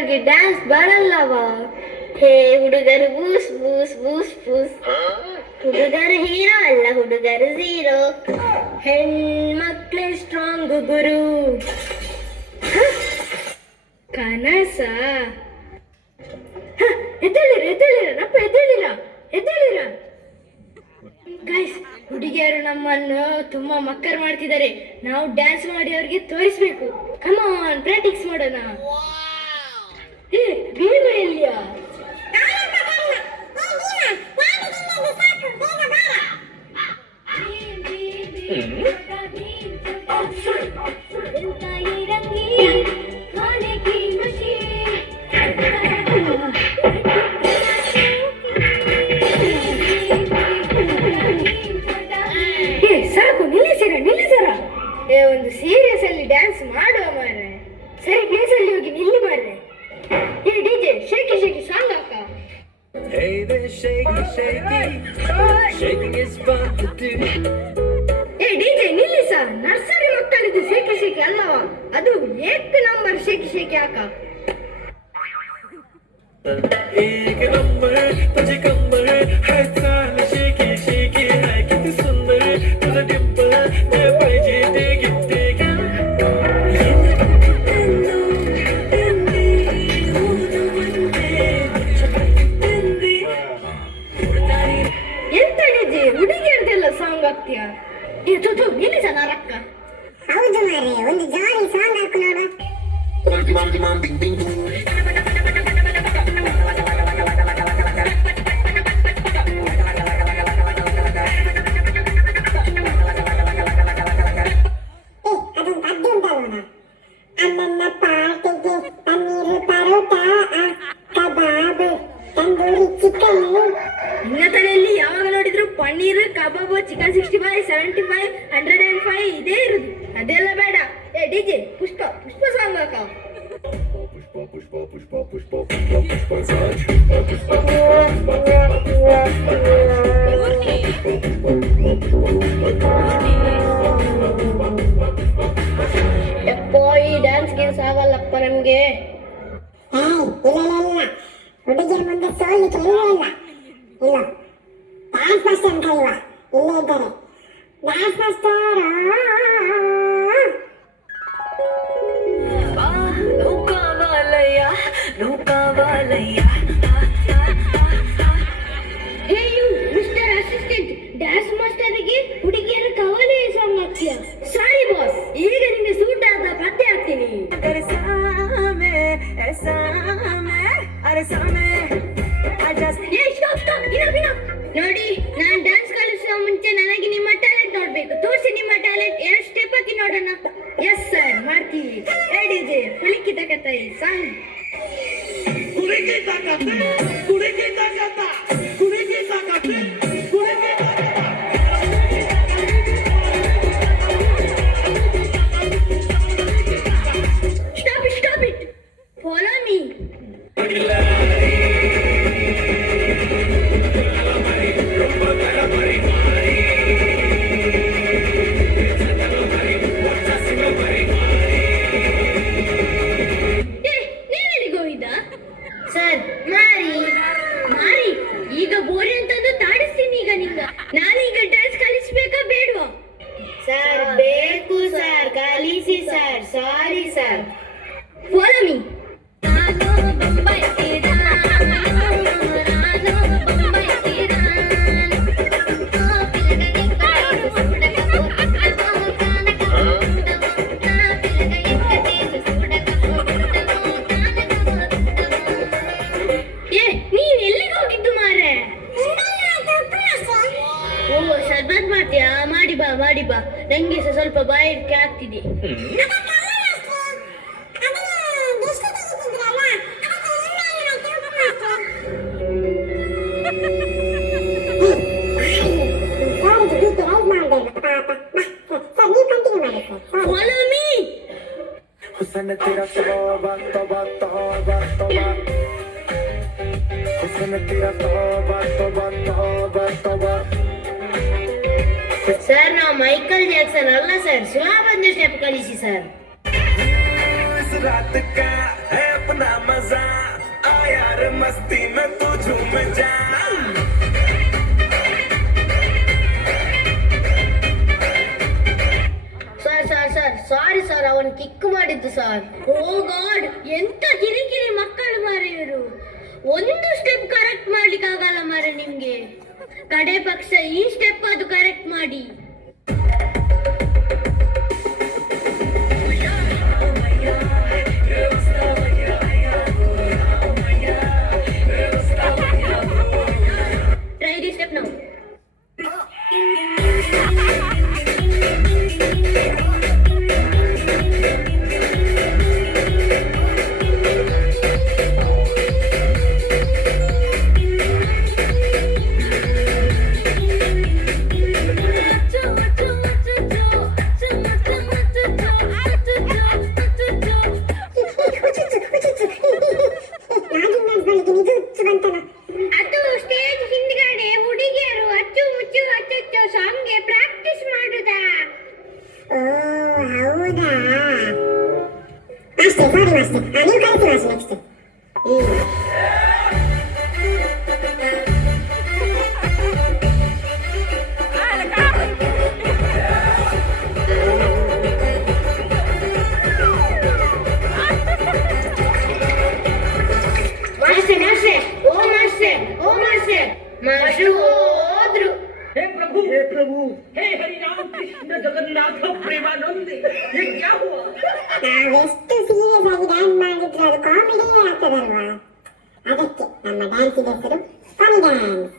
ಹುಡುಗರಿಗೆ ಡ್ಯಾನ್ಸ್ ಬರಲ್ಲವಾ? ಹೇ ಹುಡುಗರು ಬೂಸ್ ಬೂಸ್ ಬೂಸ್ ಬೂಸ್. ಹುಡುಗರು ಹೀರೋ ಅಲ್ಲ, ಹುಡುಗರು ಝೀರೋ. ಹೆಣ್ಮಕ್ಳೇ ಸ್ಟ್ರಾಂಗ್ ಗುರು. ಕನಸ ಎದ್ದೇಳಿರ ಗೈಸ್, ಹುಡುಗಿಯರು ನಮ್ಮನ್ನು ತುಂಬಾ ಮಕ್ಕರ್ ಮಾಡ್ತಿದ್ದಾರೆ. ನಾವು ಡ್ಯಾನ್ಸ್ ಮಾಡಿ ಅವ್ರಿಗೆ ತೋರಿಸ್ಬೇಕು. ಕಮಾನ್, ಪ್ರಾಕ್ಟೀಸ್ ಮಾಡೋಣ. ಭೀಮ ಎಲ್ಲಿಯಾ? ಸಾಕು, ನಿಲ್ಲಿಸರ. ಒಂದು ಸೀರಿಯಸ್ ಅಲ್ಲಿ ಡ್ಯಾನ್ಸ್ ಮಾಡುವ ಮಾರ್ರೆ. ಸರಿ, ಪ್ಲೇಸ್ ಅಲ್ಲಿ ಹೋಗಿ ನಿಲ್ಲಿ ಮಾರ್ರೆ. ಡಿಜೆ ಶೇಕಿ ಶೇಕಿ ಸಾಂಗ್ ಹಾಕ. Hey there, shaky, shaky, shaking is fun to do. DJ ನಿಲ್ಲಿಸ. ನರ್ಸರಿ ಮಕ್ಕಳಿದ್ದು ಶೇಕಿ ಶೇಕಿ ಅಲ್ಲವಾ, ಅದು ಏಕ್ ನಂಬರ್ ಶೇಕಿ ಶೇಕಿ ಹಾಕ. एक नंबर तुझे कमर है, चाल shaky shaky है, कितनी सुंदर तुझे डिंपल मैं पाहिजे टेक टेक. ಎಂತ ಡಿಜೆ ಹುಡುಗಿಯರ್ದೆಲ್ಲ ಸಾಂಗ್ ಹಾಕ್ತೀಯಾ? ನಿಲ್ಲಿಸ ನಾರಕ್ಕ. ಹೌದು ಮಾರ್ರೆ, ಒಂದು ಜಾಲಿ ಸಾಂಗ್ ಹಾಕು ನೋಡು. ಅನ್ನ ಪಾರ್ಟಿಗೆ ಪನ್ನೀರು ಪರೋಟ, ಕಬಾಬ್, ತಂದೂರಿ ಚಿಕನ್. ನಿನ್ನ ತಲೆಯಲ್ಲಿ ಯಾವಾಗ ನೋಡಿದ್ರು ಪನ್ನೀರ್, ಕಬಾಬ್, ಚಿಕನ್ 65, 75, 105 ಇದೇ ಇರುದು. ಅದೆಲ್ಲ ಬೇಡ. ಡಿಜೆ ಪುಷ್ಪ ಸಾಂಗ್ ಹಾಕ. ಎಪ್ಪೋ, ಈ ಡ್ಯಾನ್ಸ್ ಗೀನ್ಸ್ ಆಗಲ್ಲಪ್ಪ ನಮ್ಗೆ. ಇಲ್ಲ, ಹುಡುಗಿಯರ ಮುಂದೆ ಸೋಲಿಕ್ಕೆ ಇಲ್ಲ. ಡ್ಯಾನ್ಸ್ ಮಾಸ್ಟರ್ ಅಂತ ಕರೆಯುವ. ಇಲ್ಲೇ ಇದ್ದಾರೆ ಡ್ಯಾನ್ಸ್ ಮಾಸ್ಟರ್. ನೌಕಾವಾಲಯ್ಯ. Hey you mister assistant, dance ಮಾಸ್ಟರ್ಗೆ ಹುಡುಗಿಯರ ಕವಲೆ ಸಾಂಗ್ ಹಾಕ್ತೀಯ? ಸಾರಿ ಬಾಸ್, ಈಗ ನಿಮಗೆ ಸೂಟ್ ಆದ ಪತ್ತೆ ಹಾಕ್ತೀನಿ. ನೋಡಿ, ನಾನ್ ಡ್ಯಾನ್ಸ್ ಕಲಿಸುವ ಮುಂಚೆ ನನಗೆ ನಿಮ್ಮ ಟ್ಯಾಲೆಂಟ್ ನೋಡ್ಬೇಕು. ತೋರಿಸಿ ನಿಮ್ಮ ಟ್ಯಾಲೆಂಟ್. ಎರಡು ಸ್ಟೆಪ್ ಹಾಕಿ ನೋಡೋಣ. ಎಸ್ ಸರ್, ಮಾಡ್ತೀವಿ. ಡಿಜೆ ಹುಡುಕಿ ತಗತಾಯಿ song. Stop it. Follow me. Sir, ಮಾರಿ ಈಗ ಬೋರಿ ಅಂತಂದು ತಾಡಿಸ್ತೀನಿ. ಈಗ ನಿಂಗ ನಾನೀಗ ಡ್ಯಾನ್ಸ್ ಕಲಿಸ್ಬೇಕಾ ಬೇಡವಾ? ಸರ್, ಬೇಕು ಸರ್, ಕಲಿಸಿ sir. Sorry sir. Follow me. Sharbat ಮಾಡ್ತೀಯಾ? ಮಾಡಿ ಬಾ. ನಂಗೆ ಸ್ವಲ್ಪ ಬಾಯಿಗೆ ಆಗ್ತಿದೆ. Follow me. हुस्न तेरा तौबा तौबा तौबा तौबा. हुस्न तेरा तौबा तौबा तौबा तौबा. ಸರ್, ನಾವು ಮೈಕಲ್ ಜಾಕ್ಸನ್ ಅಲ್ಲ ಸರ್. ಸುಲಭ ಸ್ಟೆಪ್ ಕಲಿಸಿ ಸರ್. इस रात का है अपना ना मजा आ यार मस्ती में तू झूम जा ಸರ್ ಸಾರಿ ಸರ್ ಅವನ್ ಕಿಕ್ ಮಾಡಿದ್ದು ಸರ್. ಓ ಗಾಡ್, ಎಂತ ಕಿರಿಕಿರಿ ಮಕ್ಕಳು ಮಾರ ಇವರು. ಒಂದು ಸ್ಟೆಪ್ ಕರೆಕ್ಟ್ ಮಾಡ್ಲಿಕ್ಕೆ ಆಗಲ್ಲ ಮಾರ ನಿಮ್ಗೆ. ಕಡೆ ಪಕ್ಷ ಈ ಸ್ಟೆಪ್ ಅದು ಕರೆಕ್ಟ್ ಮಾಡಿ. Try this step now. ಅದು ಸ್ಟೇಜ್ ಹಿಂದ್ಗಡೆ ಹುಡುಗಿಯರು ಅಚ್ಚು ಮುಚ್ಚು ಅಚ್ಚುಚ್ಚು ಸಾಂಗ್ಗೆ ಪ್ರಾಕ್ಟೀಸ್ ಮಾಡುದಾ? ಓ ಹೌದಾ, ಅಷ್ಟೇ. ಸಾರಿ ಮಾಸ್ಟರ್, ನೀವು ಕಳಿಸಿ ಮಾಸ್ಟರ್ ನೆಕ್ಸ್ಟ್. ಮಾಸ್ಟರ್ ಹೋದ್ರು. हे प्रभु हे हरि राम कृष्ण जगन्नाथ प्रेमानंद ये क्या हुआ? ನಾವೆಷ್ಟು ಸೀರಿಯಸ್ ಆಗಿ ಡ್ಯಾನ್ಸ್ ಮಾಡಿದ್ರು ಅದು ಕಾಮಿಡಿ ಆಗ್ತದಲ್ವಾ, ಅದಕ್ಕೆ ನಮ್ಮ ಡ್ಯಾನ್ಸ್ ಹೆಸರು ಫನಿ ಡ್ಯಾನ್ಸ್.